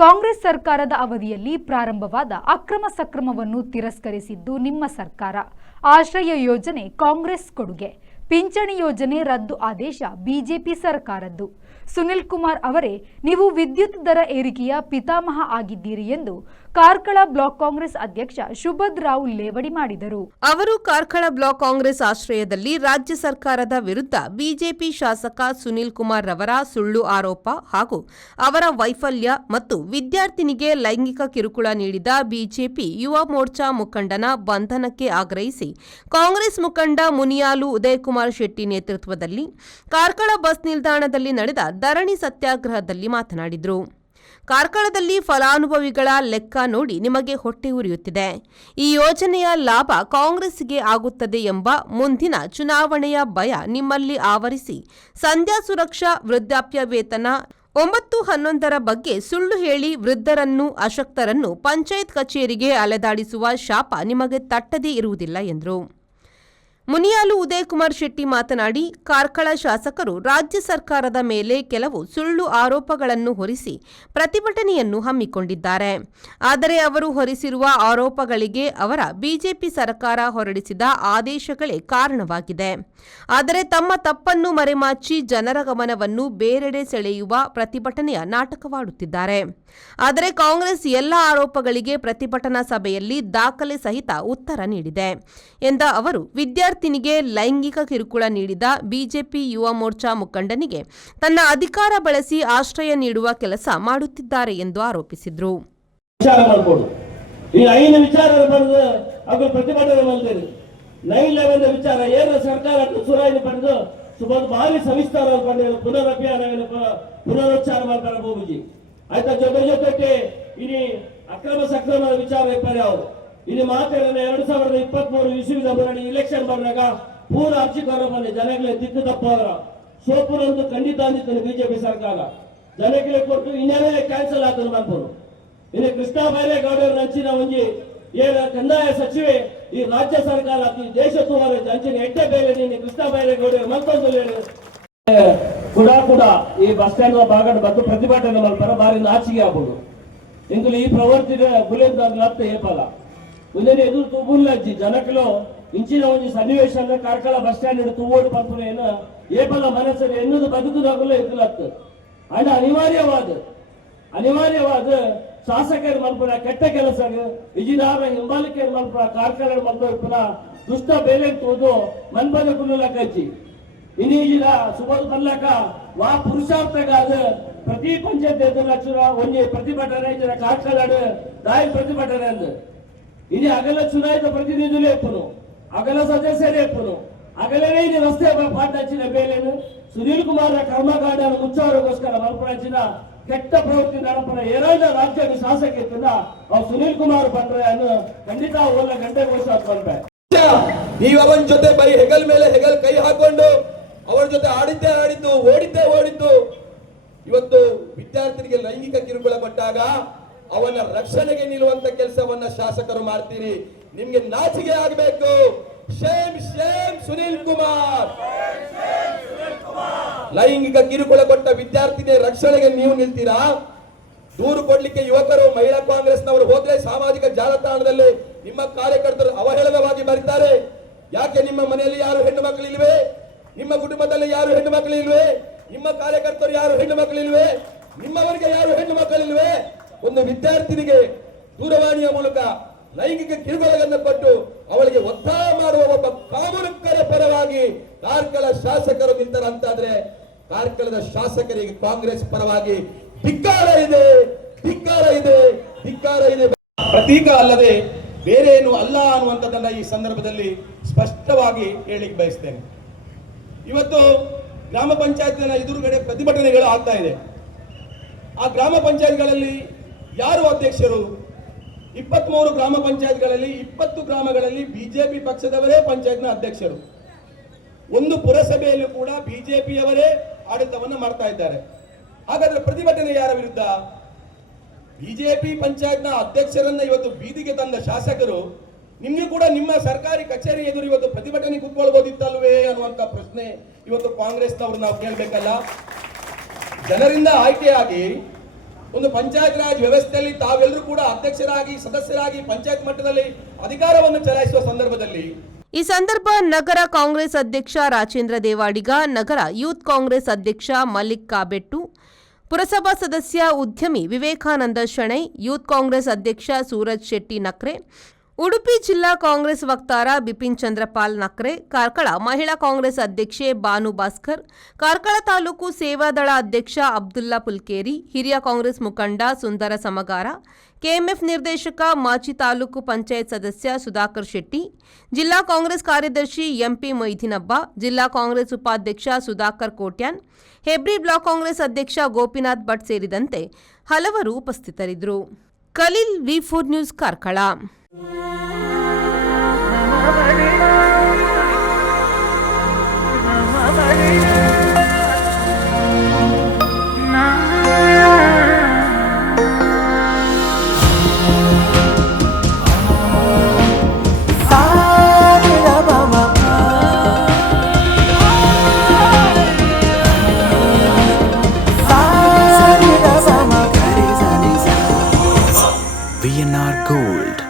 ಕಾಂಗ್ರೆಸ್ ಸರ್ಕಾರದ ಅವಧಿಯಲ್ಲಿ ಪ್ರಾರಂಭವಾದ ಅಕ್ರಮ ಸಕ್ರಮವನ್ನು ತಿರಸ್ಕರಿಸಿದ್ದು ನಿಮ್ಮ ಸರ್ಕಾರ. ಆಶ್ರಯ ಯೋಜನೆ ಕಾಂಗ್ರೆಸ್ ಕೊಡುಗೆ, ಪಿಂಚಣಿ ಯೋಜನೆ ರದ್ದು ಆದೇಶ ಬಿಜೆಪಿ ಸರ್ಕಾರದ್ದು. ಸುನಿಲ್ ಕುಮಾರ್ ಅವರೇ, ನೀವು ವಿದ್ಯುತ್ ದರ ಏರಿಕೆಯ ಪಿತಾಮಹ ಆಗಿದ್ದೀರಿ ಎಂದು ಕಾರ್ಕಳ ಬ್ಲಾಕ್ ಕಾಂಗ್ರೆಸ್ ಅಧ್ಯಕ್ಷ ಸುಭದ್ ರಾವ್ ಲೇವಡಿ ಮಾಡಿದರು. ಅವರು ಕಾರ್ಕಳ ಬ್ಲಾಕ್ ಕಾಂಗ್ರೆಸ್ ಆಶ್ರಯದಲ್ಲಿ ರಾಜ್ಯ ಸರ್ಕಾರದ ವಿರುದ್ಧ ಬಿಜೆಪಿ ಶಾಸಕ ಸುನಿಲ್ ಕುಮಾರ್ ರವರ ಸುಳ್ಳು ಆರೋಪ ಹಾಗೂ ಅವರ ವೈಫಲ್ಯ ಮತ್ತು ವಿದ್ಯಾರ್ಥಿನಿಗೆ ಲೈಂಗಿಕ ಕಿರುಕುಳ ನೀಡಿದ ಬಿಜೆಪಿ ಯುವ ಮೋರ್ಚಾ ಮುಖಂಡನ ಬಂಧನಕ್ಕೆ ಆಗ್ರಹಿಸಿ ಕಾಂಗ್ರೆಸ್ ಮುಖಂಡ ಮುನಿಯಾಲು ಉದಯಕುಮಾರ್ ಶೆಟ್ಟಿ ನೇತೃತ್ವದಲ್ಲಿ ಕಾರ್ಕಳ ಬಸ್ ನಿಲ್ದಾಣದಲ್ಲಿ ನಡೆದ ಧರಣಿ ಸತ್ಯಾಗ್ರಹದಲ್ಲಿ ಮಾತನಾಡಿದರು. ಕಾರ್ಕಳದಲ್ಲಿ ಫಲಾನುಭವಿಗಳ ಲೆಕ್ಕ ನೋಡಿ ನಿಮಗೆ ಹೊಟ್ಟೆ ಉರಿಯುತ್ತಿದೆ. ಈ ಯೋಜನೆಯ ಲಾಭ ಕಾಂಗ್ರೆಸ್ಗೆ ಆಗುತ್ತದೆ ಎಂಬ ಮುಂದಿನ ಚುನಾವಣೆಯ ಭಯ ನಿಮ್ಮಲ್ಲಿ ಆವರಿಸಿ ಸಂಧ್ಯಾ ಸುರಕ್ಷಾ ವೃದ್ಧಾಪ್ಯ ವೇತನ 9-11 ಬಗ್ಗೆ ಸುಳ್ಳು ಹೇಳಿ ವೃದ್ಧರನ್ನು ಅಶಕ್ತರನ್ನು ಪಂಚಾಯತ್ ಕಚೇರಿಗೆ ಅಲೆದಾಡಿಸುವ ಶಾಪ ನಿಮಗೆ ತಟ್ಟದೇ ಇರುವುದಿಲ್ಲ ಎಂದರು. ಮುನಿಯಾಲು ಉದಯಕುಮಾರ್ ಶೆಟ್ಟಿ ಮಾತನಾಡಿ, ಕಾರ್ಕಳ ಶಾಸಕರು ರಾಜ್ಯ ಸರ್ಕಾರದ ಮೇಲೆ ಕೆಲವು ಸುಳ್ಳು ಆರೋಪಗಳನ್ನು ಹೊರಿಸಿ ಪ್ರತಿಭಟನೆಯನ್ನು ಹಮ್ಮಿಕೊಂಡಿದ್ದಾರೆ. ಆದರೆ ಅವರು ಹೊರಿಸಿರುವ ಆರೋಪಗಳಿಗೆ ಅವರ ಬಿಜೆಪಿ ಸರ್ಕಾರ ಹೊರಡಿಸಿದ ಆದೇಶಗಳೇ ಕಾರಣವಾಗಿದೆ. ಆದರೆ ತಮ್ಮ ತಪ್ಪನ್ನು ಮರೆಮಾಚಿ ಜನರ ಗಮನವನ್ನು ಬೇರೆಡೆ ಸೆಳೆಯುವ ಪ್ರತಿಭಟನೆಯ ನಾಟಕವಾಡುತ್ತಿದ್ದಾರೆ. ಆದರೆ ಕಾಂಗ್ರೆಸ್ ಎಲ್ಲ ಆರೋಪಗಳಿಗೆ ಪ್ರತಿಭಟನಾ ಸಭೆಯಲ್ಲಿ ದಾಖಲೆ ಸಹಿತ ಉತ್ತರ ನೀಡಿದೆ ಎಂದ ಅವರು, ವಿದ್ಯಾರ್ಥಿನಿಗೆ ಲೈಂಗಿಕ ಕಿರುಕುಳ ನೀಡಿದ ಬಿಜೆಪಿ ಯುವ ಮೋರ್ಚಾ ಮುಖಂಡನಿಗೆ ತನ್ನ ಅಧಿಕಾರ ಬಳಸಿ ಆಶ್ರಯ ನೀಡುವ ಕೆಲಸ ಮಾಡುತ್ತಿದ್ದಾರೆ ಎಂದು ಆರೋಪಿಸಿದರು. ಭಾರಿ ಸವಿಸ್ತಾರ ಪುನರುಚ್ಚಾರ ಮಾಡ್ತಾರೆ ಬೋಬುಜಿ ಆಯ್ತಾ. ಜೊತೆ ಇನಿ ಅಕ್ರಮ ಸಕ್ರಮದ ವಿಚಾರ ಇರ್ತಾರೆ ಅವರು ಇಲ್ಲಿ ಮಾತಾಡಿದ್ರೆ 2023 ಇಸ್ವಿದ ಬರಡಿ ಇಲೆಕ್ಷನ್ ಬಂದಾಗ ಪೂರ ಅರ್ಜಿಕಾರ ಬಂದೆ ಜನಗಳೇ ದಿಕ್ಕು ತಪ್ಪೋದ್ರ ಸೋಪುರಂತೂ ಖಂಡಿತ ಅಂದಿತ್ತು ಬಿಜೆಪಿ ಸರ್ಕಾರ ಜನಗಳಿಗೆ ಕೊಟ್ಟು ಇನ್ನೇನೇ ಕ್ಯಾನ್ಸಲ್ ಆತನು ಮಾಡ್ಬೋದು. ಇನ್ನು ಕೃಷ್ಣ ಬೈರೇಗೌಡರ ನಂಚಿನ ಒಂಜಿ ಏನ ಕಂದಾಯ ಸಚಿವೆ ಈ ರಾಜ್ಯ ಸರ್ಕಾರ ದೇಶ ತೂವರ ಅಂಚಿನ ಎಡ್ಡೆ ಬೇರೆ ನೀನು ಕೃಷ್ಣ ಬೈರೇಗೌಡರ ಮತ್ತೊಂದು ಕೂಡ ಈ ಬಸ್ ಸ್ಟ್ಯಾಂಡ್ ಬಾಗಡ ಮತ್ತು ಪ್ರತಿಭಟನೆ ಮಾಡ್ತಾರೆ ಬಾರಿ ನಾಚಿಗೆ ಆಗ್ಬೋದು. ಇಂದು ಈ ಪ್ರವೃತ್ತಿ ಬುಲೆಂದ ಲತ್ತ ಏಪಲ್ಲ ಮುಂದೆ ಎದುರು ತೂಬುಲ್ಲಜ್ಜಿ ಜನಕಲು ಇಂಚಿನ ಒಂದು ಸನ್ನಿವೇಶ ಅಂದ್ರೆ ಕಾರ್ಕಳ ಬಸ್ ಸ್ಟ್ಯಾಂಡ್ ಇಡು ತೂವೋಡು ಪಂಪನ ಏನು ಏಪಲ್ಲ ಮನಸ್ಸಲ್ಲಿ ಎನ್ನುವುದು ಬದುಕುದಾಗಲೂ ಎದುಲತ್ತು ಅಂಡ್ ಅನಿವಾರ್ಯವಾದ ಶಾಸಕರು ಮಲ್ಪನ ಕೆಟ್ಟ ಕೆಲಸ ವಿಜಿದಾರ ಹಿಂಬಾಲಿಕೆ ಮಲ್ಪನ ಕಾರ್ಕಳ ಮಲ್ಪನ ದುಷ್ಟ ಬೇಲೆ ತೋದು ಮನ್ಪದ ಕುಲ್ಲಕಚ್ಚಿ ಇನ್ನೀಜಿದ ಸುಬೋಧ್ ಬರ್ಲಕ ವಾ ಪುರುಷಾರ್ಥಗಾದ ಪ್ರತಿ ಪಂಚಾಯತ್ ಎದುರು ಒಂಜಿ ಪ್ರತಿಭಟನೆ ಕಾರ್ಕಳಡು ದಾಯಿ ಪ್ರತಿಭಟನೆ ಅಂದ್ ఇది అగల ಚುನಾಯಿತ ಪ್ರತಿನಿಧುలೇ ಎಪ್ಪನು ಅಗಲ ಸದಸ್ಯರೇ ಎಪ್ಪನು ಅಗಲನೇ ಇದು ರಸ್ತೆ ಪಾಠಿನ ಬೇಲೇನು ಸುನೀಲ್ ಕುಮಾರ್ ಕರ್ಮಕಾಂಡನ್ನು ಮುಚ್ಚೋರಿಗೋಸ್ಕರ ಮಲ್ಪರಾಜಿನ ಕೆಟ್ಟ ಪ್ರವೃತ್ತಿ ನಡಪನ ಏರಾದ ರಾಜ್ಯದ ಶಾಸಕ ಇತ್ತಂದ ಅವ್ ಸುನೀಲ್ ಕುಮಾರ್ ಬಂದ್ರೆ ಅನ್ನು ಖಂಡಿತ ಓಲ ಗಂಟೆ ಘೋಷ ಬಂದ್ರೆ ನೀವು ಅವನ ಜೊತೆ ಬೈ ಹೆಗಲ್ ಮೇಲೆ ಹೆಗಲ್ ಕೈ ಹಾಕೊಂಡು ಅವರ ಜೊತೆ ಆಡಿದ್ದು ಓಡಿದ್ದು ಇವತ್ತು ವಿದ್ಯಾರ್ಥಿಗಳಿಗೆ ಲೈಂಗಿಕ ಕಿರುಕುಳ ಕೊಟ್ಟಾಗ ಅವನ ರಕ್ಷಣೆಗೆ ನಿಲ್ಲುವಂತ ಕೆಲಸವನ್ನ ಶಾಸಕರು ಮಾಡ್ತೀರಿ. ನಿಮ್ಗೆ ನಾಚಿಕೆ ಆಗಬೇಕು. ಶೇಮ್ ಸುನೀಲ್ ಕುಮಾರ್. ಲೈಂಗಿಕ ಕಿರುಕುಳ ಕೊಟ್ಟ ವಿದ್ಯಾರ್ಥಿನಿಯ ರಕ್ಷಣೆಗೆ ನೀವು ನಿಲ್ತೀರಾ? ದೂರು ಕೊಡ್ಲಿಕ್ಕೆ ಯುವಕರು ಮಹಿಳಾ ಕಾಂಗ್ರೆಸ್ನವರು ಹೋದ್ರೆ ಸಾಮಾಜಿಕ ಜಾಲತಾಣದಲ್ಲಿ ನಿಮ್ಮ ಕಾರ್ಯಕರ್ತರು ಅವಹೇಳನವಾಗಿ ಬರೀತಾರೆ. ಯಾಕೆ ನಿಮ್ಮ ಮನೆಯಲ್ಲಿ ಯಾರು ಹೆಣ್ಣು ಮಕ್ಕಳಿಲ್ವೇ? ನಿಮ್ಮ ಕುಟುಂಬದಲ್ಲಿ ಯಾರು ಹೆಣ್ಣು ಮಕ್ಕಳಿಲ್ವೇ? ನಿಮ್ಮ ಕಾರ್ಯಕರ್ತರು ಯಾರು ಹೆಣ್ಣು ಮಕ್ಕಳಿಲ್ವೇ? ನಿಮ್ಮವರಿಗೆ ಯಾರು ಹೆಣ್ಣು ಮಕ್ಕಳಿಲ್ವೇ? ಒಂದು ವಿದ್ಯಾರ್ಥಿನಿಗೆ ದೂರವಾಣಿಯ ಮೂಲಕ ಲೈಂಗಿಕ ಕಿರುಕುಳವನ್ನು ಕೊಟ್ಟು ಅವಳಿಗೆ ಒತ್ತಾಯ ಮಾಡುವ ಒಬ್ಬ ಕಾಮುಕರ ಪರವಾಗಿ ಕಾರ್ಕಳ ಶಾಸಕರು ನಿಂತರಂತಾದ್ರೆ ಕಾರ್ಕಳದ ಶಾಸಕರಿಗೆ ಕಾಂಗ್ರೆಸ್ ಪರವಾಗಿ ಧಿಕ್ಕಾರ ಇದೆ. ಪ್ರತೀಕ ಅಲ್ಲದೆ ಬೇರೆ ಏನು ಅಲ್ಲ ಅನ್ನುವಂಥದ್ದನ್ನ ಈ ಸಂದರ್ಭದಲ್ಲಿ ಸ್ಪಷ್ಟವಾಗಿ ಹೇಳಿಕ್ಕೆ ಬಯಸ್ತೇನೆ. ಇವತ್ತು ಗ್ರಾಮ ಪಂಚಾಯತ್ನ ಎದುರುಗಡೆ ಪ್ರತಿಭಟನೆಗಳು ಆಗ್ತಾ ಇದೆ. ಆ ಗ್ರಾಮ ಪಂಚಾಯತ್ಗಳಲ್ಲಿ ಯಾರು ಅಧ್ಯಕ್ಷರು? 23 ಗ್ರಾಮ ಪಂಚಾಯತ್ಗಳಲ್ಲಿ 20 ಗ್ರಾಮಗಳಲ್ಲಿ ಬಿಜೆಪಿ ಪಕ್ಷದವರೇ ಪಂಚಾಯತ್ನ ಅಧ್ಯಕ್ಷರು. ಒಂದು ಪುರಸಭೆಯಲ್ಲೂ ಕೂಡ ಬಿಜೆಪಿಯವರೇ ಆಡಳಿತವನ್ನು ಮಾಡ್ತಾ ಇದ್ದಾರೆ. ಹಾಗಾದ್ರೆ ಪ್ರತಿಭಟನೆ ಯಾರ ವಿರುದ್ಧ? ಬಿಜೆಪಿ ಪಂಚಾಯತ್ನ ಅಧ್ಯಕ್ಷರನ್ನ ಇವತ್ತು ಬೀದಿಗೆ ತಂದ ಶಾಸಕರು ನಿಮ್ಗೂ ಕೂಡ ನಿಮ್ಮ ಸರ್ಕಾರಿ ಕಚೇರಿ ಎದುರು ಇವತ್ತು ಪ್ರತಿಭಟನೆ ಕೂತ್ಕೊಳ್ಬಹುದಿತ್ತಲ್ವೇ ಅನ್ನುವಂತ ಪ್ರಶ್ನೆ ಇವತ್ತು ಕಾಂಗ್ರೆಸ್ನವರು ನಾವು ಕೇಳಬೇಕಲ್ಲ. ಜನರಿಂದ ಆಯ್ಕೆಯಾಗಿ ಒಂದು ಪಂಚಾಯತ್ ರಾಜ್ ವ್ಯವಸ್ಥೆಯಲ್ಲಿ ತಾವೆಲ್ಲರೂ ಕೂಡ ಅಧ್ಯಕ್ಷರಾಗಿ ಸದಸ್ಯರಾಗಿ ಪಂಚಾಯತ್ ಮಟ್ಟದಲ್ಲಿ ಅಧಿಕಾರವನ್ನು ಚಲಾಯಿಸುವ ಸಂದರ್ಭದಲ್ಲಿ ಈ ಸಂದರ್ಭ ನಗರ ಕಾಂಗ್ರೆಸ್ ಅಧ್ಯಕ್ಷ ರಾಜೇಂದ್ರ ದೇವಾಡಿಗ, ನಗರ ಯೂತ್ ಕಾಂಗ್ರೆಸ್ ಅಧ್ಯಕ್ಷ ಮಲ್ಲಿಕ್ ಕಾಬೆಟ್ಟು, ಪುರಸಭಾ ಸದಸ್ಯ ಉದ್ಯಮಿ ವಿವೇಕಾನಂದ ಶೆಣೈ, ಯೂತ್ ಕಾಂಗ್ರೆಸ್ ಅಧ್ಯಕ್ಷ ಸೂರಜ್ ಶೆಟ್ಟಿ ನಕ್ರೆ, ಉಡುಪಿ ಜಿಲ್ಲಾ ಕಾಂಗ್ರೆಸ್ ವಕ್ತಾರ ಬಿಪಿನ್ ಚಂದ್ರಪಾಲ್ ನಕ್ರೆ, ಕಾರ್ಕಳ ಮಹಿಳಾ ಕಾಂಗ್ರೆಸ್ ಅಧ್ಯಕ್ಷೆ ಬಾನು ಭಾಸ್ಕರ್, ಕಾರ್ಕಳ ತಾಲೂಕು ಸೇವಾದಳ ಅಧ್ಯಕ್ಷ ಅಬ್ದುಲ್ಲಾ ಪುಲ್ಕೇರಿ, ಹಿರಿಯ ಕಾಂಗ್ರೆಸ್ ಮುಖಂಡ ಸುಂದರ ಸಮಗಾರ, ಕೆಎಂಎಫ್ ನಿರ್ದೇಶಕ ಮಾಜಿ ತಾಲೂಕು ಪಂಚಾಯತ್ ಸದಸ್ಯ ಸುಧಾಕರ್ ಶೆಟ್ಟಿ, ಜಿಲ್ಲಾ ಕಾಂಗ್ರೆಸ್ ಕಾರ್ಯದರ್ಶಿ ಎಂಪಿ ಮೊಯ್ದಿನಬ್ಬ, ಜಿಲ್ಲಾ ಕಾಂಗ್ರೆಸ್ ಉಪಾಧ್ಯಕ್ಷ ಸುಧಾಕರ್ ಕೋಟ್ಯಾನ್, ಹೆಬ್ರಿ ಬ್ಲಾಕ್ ಕಾಂಗ್ರೆಸ್ ಅಧ್ಯಕ್ಷ ಗೋಪಿನಾಥ್ ಭಟ್ ಸೇರಿದಂತೆ ಹಲವರು ಉಪಸ್ಥಿತರಿದ್ದರು. ಖಲೀಲ್ ವಿ4 ನ್ಯೂಸ್ ಕಾರ್ಕಳ. VNR Gold.